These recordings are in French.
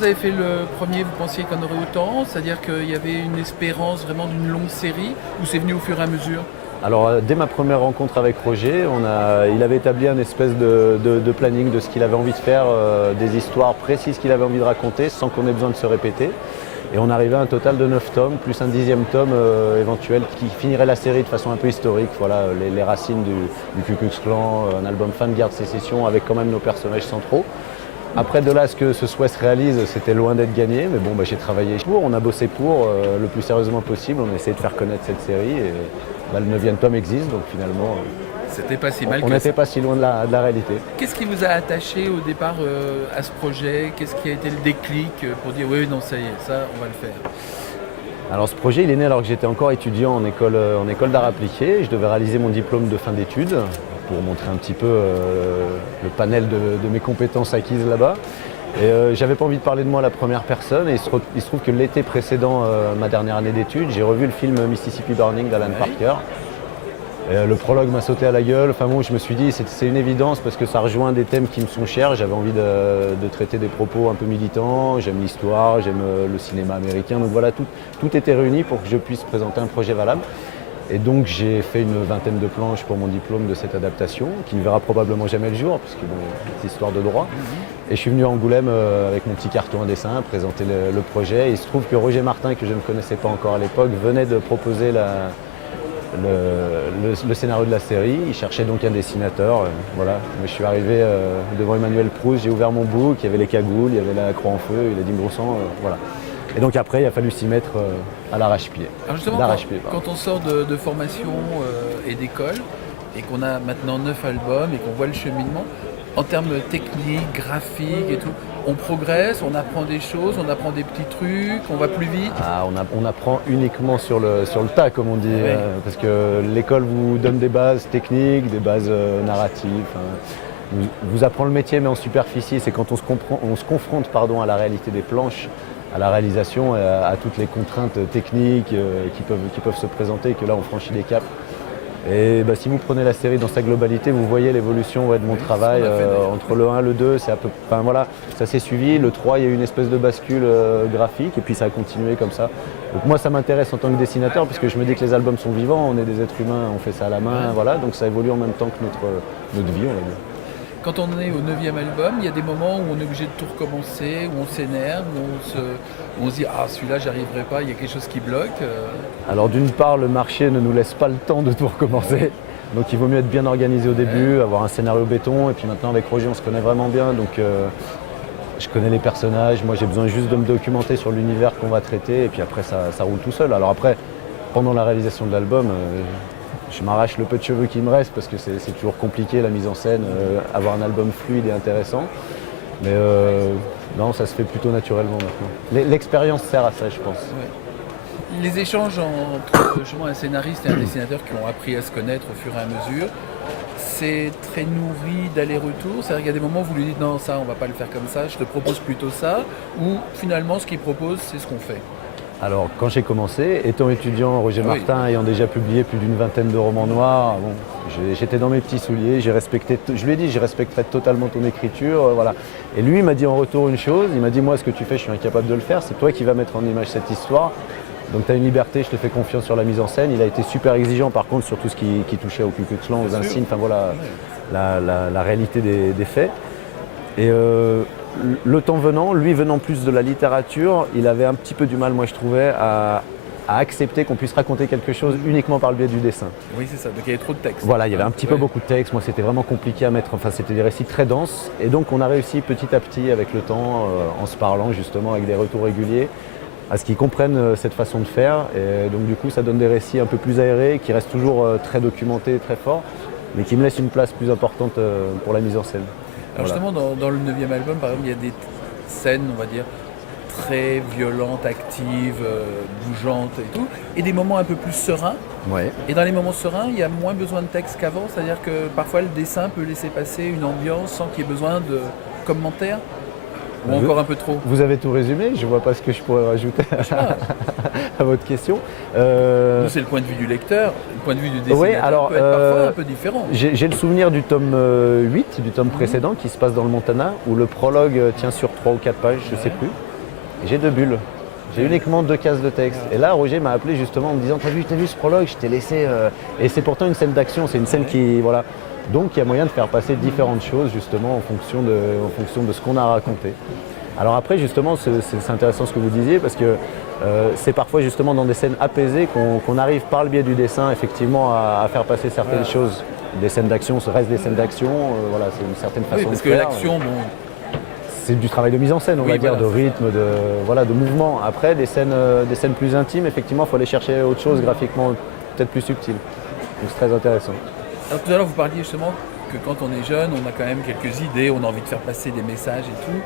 vous avez fait le premier, vous pensiez qu'il y en aurait autant? C'est-à-dire qu'il y avait une espérance vraiment d'une longue série ou c'est venu au fur et à mesure? Alors, dès ma première rencontre avec Roger, il avait établi un espèce de planning de ce qu'il avait envie de faire, des histoires précises qu'il avait envie de raconter sans qu'on ait besoin de se répéter. Et on arrivait à un total de 9 tomes, plus un 10e tome éventuel qui finirait la série de façon un peu historique. Voilà, les racines du Ku Klux Klan, un album fin de guerre de sécession avec quand même nos personnages centraux. Après, de là à ce que ce souhait se réalise, c'était loin d'être gagné, mais bon, j'ai travaillé pour, on a bossé pour le plus sérieusement possible, on a essayé de faire connaître cette série et le 9e tome existe, donc finalement, C'était pas si mal on que n'était ça. pas si loin de la réalité. Qu'est-ce qui vous a attaché au départ à ce projet? Qu'est-ce qui a été le déclic pour dire oui, non, ça y est, ça, on va le faire? Alors ce projet, il est né alors que j'étais encore étudiant en école d'art appliqué. Je devais réaliser mon diplôme de fin d'études pour montrer un petit peu le panel de mes compétences acquises là-bas. Et j'avais pas envie de parler de moi à la première personne. Et il se trouve que l'été précédent ma dernière année d'études, j'ai revu le film Mississippi Burning d'Alan Parker. Et le prologue m'a sauté à la gueule. Enfin bon, je me suis dit c'est une évidence parce que ça rejoint des thèmes qui me sont chers. J'avais envie de traiter des propos un peu militants. J'aime l'histoire, j'aime le cinéma américain. Donc voilà, tout était réuni pour que je puisse présenter un projet valable. Et donc j'ai fait une vingtaine de planches pour mon diplôme de cette adaptation, qui ne verra probablement jamais le jour, puisque bon, c'est histoire de droit. Et je suis venu à Angoulême avec mon petit carton à dessin, présenter le projet. Et il se trouve que Roger Martin, que je ne connaissais pas encore à l'époque, venait de proposer le scénario de la série. Il cherchait donc un dessinateur. Voilà. Moi, je suis arrivé devant Emmanuel Proust, j'ai ouvert mon book, il y avait les cagoules, il y avait la croix en feu, il a dit bon sang, voilà. Et donc après, il a fallu s'y mettre à l'arrache-pied. Alors justement, quand on sort de formation et d'école, et qu'on a maintenant 9 albums et qu'on voit le cheminement, en termes techniques, graphiques et tout, on progresse, on apprend des choses, on apprend des petits trucs, on va plus vite. On apprend uniquement sur le tas, comme on dit, Ouais. parce que l'école vous donne des bases techniques, des bases narratives. Vous apprend le métier, mais en superficie. C'est quand on se confronte à la réalité des planches, à la réalisation, à toutes les contraintes techniques qui peuvent se présenter, que là on franchit des caps. Et si vous prenez la série dans sa globalité, vous voyez l'évolution de mon travail entre le 1 et le 2, c'est voilà, ça s'est suivi. Le 3, il y a eu une espèce de bascule graphique et puis ça a continué comme ça. Donc moi ça m'intéresse en tant que dessinateur puisque je me dis que les albums sont vivants, on est des êtres humains, on fait ça à la main, voilà, donc ça évolue en même temps que notre vie, on va dire. Quand on est au 9e album, il y a des moments où on est obligé de tout recommencer, où on s'énerve, où on se dit « Ah, celui-là, j'y arriverai pas, il y a quelque chose qui bloque. Alors d'une part, le marché ne nous laisse pas le temps de tout recommencer. Donc il vaut mieux être bien organisé au début, avoir un scénario béton. Et puis maintenant, avec Roger, on se connaît vraiment bien. Donc je connais les personnages. Moi, j'ai besoin juste de me documenter sur l'univers qu'on va traiter. Et puis après, ça roule tout seul. Alors après, pendant la réalisation de l'album, je m'arrache le peu de cheveux qui me reste parce que c'est toujours compliqué la mise en scène, avoir un album fluide et intéressant. Mais non, ça se fait plutôt naturellement maintenant. L'expérience sert à ça, je pense. Ouais. Les échanges entre justement un scénariste et un dessinateur qui ont appris à se connaître au fur et à mesure, c'est très nourri d'aller-retour. C'est-à-dire qu'il y a des moments où vous lui dites non, ça, on va pas le faire comme ça, je te propose plutôt ça, ou finalement ce qu'il propose, c'est ce qu'on fait. Alors, quand j'ai commencé, étant étudiant, Roger Martin ayant déjà publié plus d'une vingtaine de romans noirs, j'étais dans mes petits souliers, je lui ai dit, je respecterai totalement ton écriture, voilà. Et lui, il m'a dit en retour une chose, il m'a dit, moi, ce que tu fais, je suis incapable de le faire, c'est toi qui vas mettre en image cette histoire, donc tu as une liberté, je te fais confiance sur la mise en scène. Il a été super exigeant, par contre, sur tout ce qui touchait au Ku Klux Klan, aux insignes, enfin voilà, la réalité des faits. Et le temps venant, lui venant plus de la littérature, il avait un petit peu du mal, moi je trouvais, à accepter qu'on puisse raconter quelque chose uniquement par le biais du dessin. Oui, c'est ça, donc il y avait trop de texte. Voilà, il y avait un petit peu beaucoup de texte, moi c'était vraiment compliqué à mettre, enfin c'était des récits très denses. Et donc on a réussi petit à petit avec le temps, en se parlant justement avec des retours réguliers, à ce qu'ils comprennent cette façon de faire. Et donc du coup ça donne des récits un peu plus aérés, qui restent toujours très documentés, très forts, mais qui me laissent une place plus importante pour la mise en scène. Alors Voilà. justement, dans le 9e album, par exemple, il y a des scènes, on va dire, très violentes, actives, bougeantes et tout, et des moments un peu plus sereins. Ouais. Et dans les moments sereins, il y a moins besoin de texte qu'avant, c'est-à-dire que parfois le dessin peut laisser passer une ambiance sans qu'il y ait besoin de commentaires, ou encore un peu trop. Vous avez tout résumé, je ne vois pas ce que je pourrais rajouter à votre question. Nous, c'est le point de vue du lecteur, le point de vue du dessinateur Oui, alors, peut être parfois un peu différent. J'ai le souvenir du tome 8, du tome précédent, qui se passe dans le Montana, où le prologue tient sur 3 ou 4 pages, je ne sais plus. et j'ai 2 bulles. J'ai uniquement 2 cases de texte. Et là, Roger m'a appelé justement en me disant t'as vu ce prologue, je t'ai laissé. Et c'est pourtant une scène d'action, c'est une scène qui. Voilà. Donc il y a moyen de faire passer différentes choses justement en fonction de ce qu'on a raconté. Alors après, justement, c'est intéressant ce que vous disiez parce que c'est parfois justement dans des scènes apaisées qu'on arrive par le biais du dessin effectivement à faire passer certaines choses. Des scènes d'action, ce reste des scènes d'action, voilà, c'est une certaine façon parce de que faire. l'action, C'est du travail de mise en scène, on va dire, de rythme, de mouvement. Après, des scènes plus intimes, effectivement, il faut aller chercher autre chose graphiquement peut-être plus subtil. Donc c'est très intéressant. Alors tout à l'heure, vous parliez justement que quand on est jeune, on a quand même quelques idées, on a envie de faire passer des messages et tout.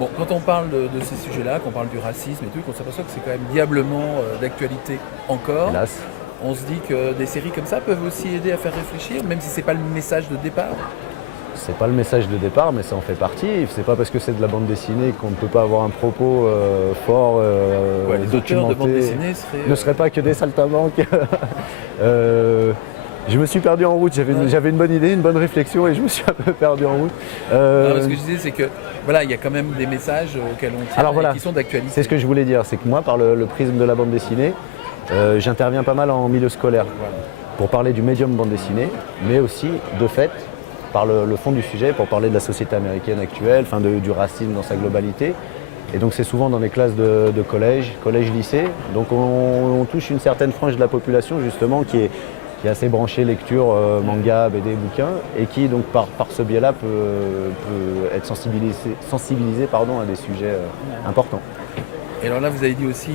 Bon, quand on parle de ces sujets-là, qu'on parle du racisme et tout, qu'on s'aperçoit que c'est quand même diablement d'actualité encore, Hélas. on se dit que des séries comme ça peuvent aussi aider à faire réfléchir, même si c'est pas le message de départ. C'est pas le message de départ, mais ça en fait partie. C'est pas parce que c'est de la bande dessinée qu'on ne peut pas avoir un propos fort, Les documenté. auteurs de bande dessinée ne seraient pas que des saltimbanques. Je me suis perdu en route, j'avais une bonne idée, une bonne réflexion et je me suis un peu perdu en route. Non, ce que je disais, c'est que voilà, il y a quand même des messages auxquels on tient Alors voilà, et qui sont d'actualité. c'est ce que je voulais dire, c'est que moi, par le prisme de la bande dessinée, j'interviens pas mal en milieu scolaire pour parler du médium bande dessinée, mais aussi, de fait, par le fond du sujet, pour parler de la société américaine actuelle, du racisme dans sa globalité. Et donc c'est souvent dans les classes de collège, lycée. Donc on touche une certaine frange de la population justement qui est assez branchée lecture, manga, BD, bouquins, et qui donc par ce biais-là peut être sensibilisé à des sujets importants. Et alors là, vous avez dit aussi,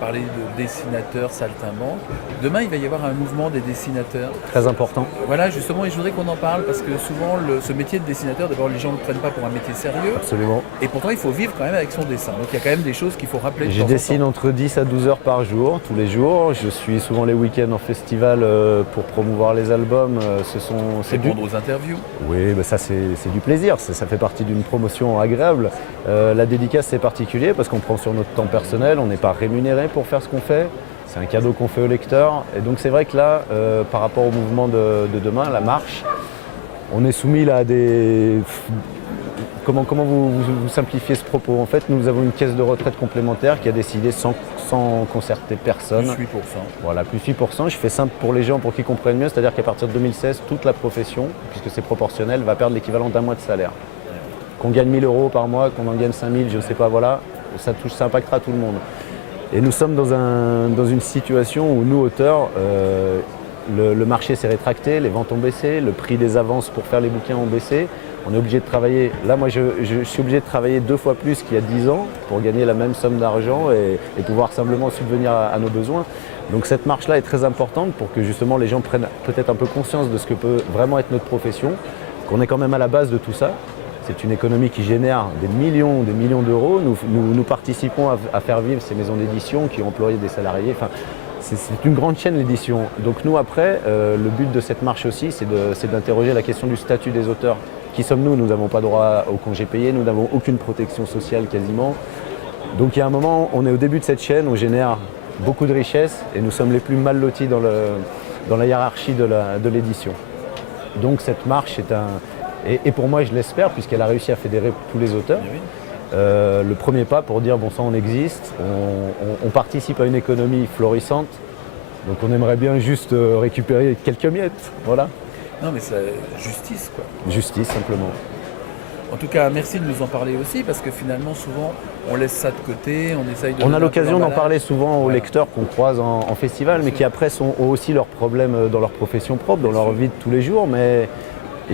parler de dessinateurs saltimbanques. Demain, il va y avoir un mouvement des dessinateurs. Très important. Voilà, justement, et je voudrais qu'on en parle parce que souvent, ce métier de dessinateur, d'abord, les gens ne le prennent pas pour un métier sérieux. Absolument. Et pourtant, il faut vivre quand même avec son dessin. Donc, il y a quand même des choses qu'il faut rappeler. Je dessine entre 10 à 12 heures par jour, tous les jours. Je suis souvent les week-ends en festival pour promouvoir les albums. Répondre aux interviews. Oui, ça c'est du plaisir. Ça fait partie d'une promotion agréable. La dédicace, c'est particulier parce qu'on prend sur notre temps personnel. On n'est pas rémunéré pour faire ce qu'on fait. C'est un cadeau qu'on fait au lecteur. Et donc c'est vrai que là, par rapport au mouvement de demain, la marche, on est soumis là à des... Comment vous simplifiez ce propos? En fait, nous avons une caisse de retraite complémentaire qui a décidé sans concerter personne. Plus 8%. Voilà, plus 8%. Je fais simple pour les gens pour qu'ils comprennent mieux, c'est-à-dire qu'à partir de 2016, toute la profession, puisque c'est proportionnel, va perdre l'équivalent d'un mois de salaire. Qu'on gagne 1 000 € par mois, qu'on en gagne 5 000, je ne sais pas, voilà, ça impactera tout le monde. Et nous sommes dans une situation où nous, auteurs, le marché s'est rétracté, les ventes ont baissé, le prix des avances pour faire les bouquins ont baissé. On est obligé de travailler. Là, moi, je suis obligé de travailler 2 fois plus qu'il y a 10 ans pour gagner la même somme d'argent et pouvoir simplement subvenir à nos besoins. Donc cette marche-là est très importante pour que justement les gens prennent peut-être un peu conscience de ce que peut vraiment être notre profession, qu'on est quand même à la base de tout ça. C'est une économie qui génère des millions d'euros. Nous participons à faire vivre ces maisons d'édition qui ont employé des salariés. Enfin, c'est une grande chaîne, l'édition. Donc nous, après, le but de cette marche aussi, c'est d'interroger la question du statut des auteurs. Qui sommes-nous? Nous n'avons pas droit au congé payé, nous n'avons aucune protection sociale quasiment. Donc il y a un moment, on est au début de cette chaîne, on génère beaucoup de richesses et nous sommes les plus mal lotis dans la hiérarchie de l'édition. Donc cette marche est et pour moi je l'espère puisqu'elle a réussi à fédérer tous les auteurs. Oui. Le premier pas pour dire bon sang on existe, on participe à une économie florissante, donc on aimerait bien juste récupérer quelques miettes, voilà. Non, mais c'est justice, quoi. Justice, simplement. En tout cas, merci de nous en parler aussi, parce que finalement, souvent, on laisse ça de côté, on essaye de... On a l'occasion d'en parler souvent aux Voilà. lecteurs qu'on croise en festival, mais qui après ont aussi leurs problèmes dans leur profession propre, dans leur vie de tous les jours, et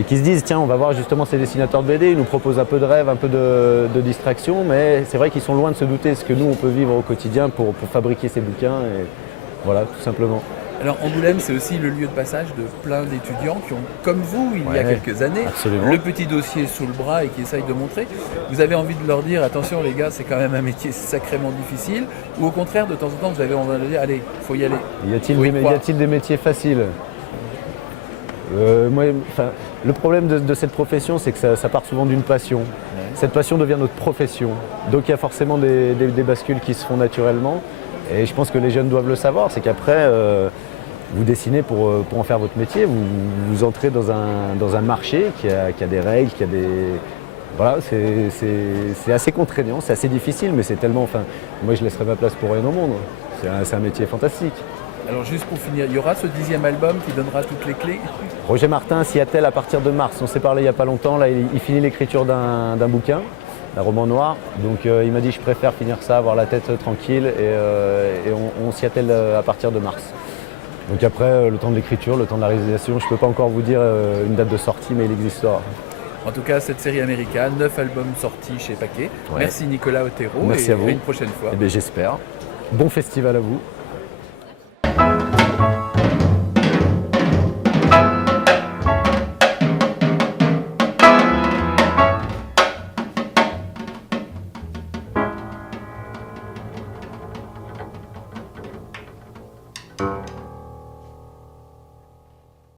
qui se disent, tiens, on va voir justement ces dessinateurs de BD, ils nous proposent un peu de rêve, un peu de distraction, mais c'est vrai qu'ils sont loin de se douter de ce que nous, on peut vivre au quotidien pour fabriquer ces bouquins, et voilà, tout simplement. Alors Angoulême, c'est aussi le lieu de passage de plein d'étudiants qui ont, comme vous, il y a quelques années, absolument. le petit dossier sous le bras et qui essayent de montrer. Vous avez envie de leur dire, attention les gars, c'est quand même un métier sacrément difficile, ou au contraire, de temps en temps, vous avez envie de dire, allez, il faut y aller. Y a-t-il des métiers faciles? Le problème de cette profession, c'est que ça part souvent d'une passion. Ouais. Cette passion devient notre profession. Donc il y a forcément des bascules qui se font naturellement. Et je pense que les jeunes doivent le savoir, c'est qu'après, vous dessinez pour en faire votre métier, vous entrez dans un marché qui a des règles, qui a Voilà, c'est assez contraignant, c'est assez difficile, mais c'est tellement. Enfin, moi, je laisserai ma place pour rien au monde. C'est un métier fantastique. Alors juste pour finir, il y aura ce 10e album qui donnera toutes les clés. Roger Martin s'y attelle à partir de mars. On s'est parlé il n'y a pas longtemps. Là, il finit l'écriture d'un bouquin, d'un roman noir. Donc il m'a dit je préfère finir ça, avoir la tête tranquille et on s'y attelle à partir de mars. Donc après, le temps de l'écriture, le temps de la réalisation, je ne peux pas encore vous dire une date de sortie, mais il existera. En tout cas, cette série américaine, 9 albums sortis chez Paquet. Ouais. Merci Nicolas Otero. Merci et à vous. à une prochaine fois. Eh bien, j'espère. Bon festival à vous.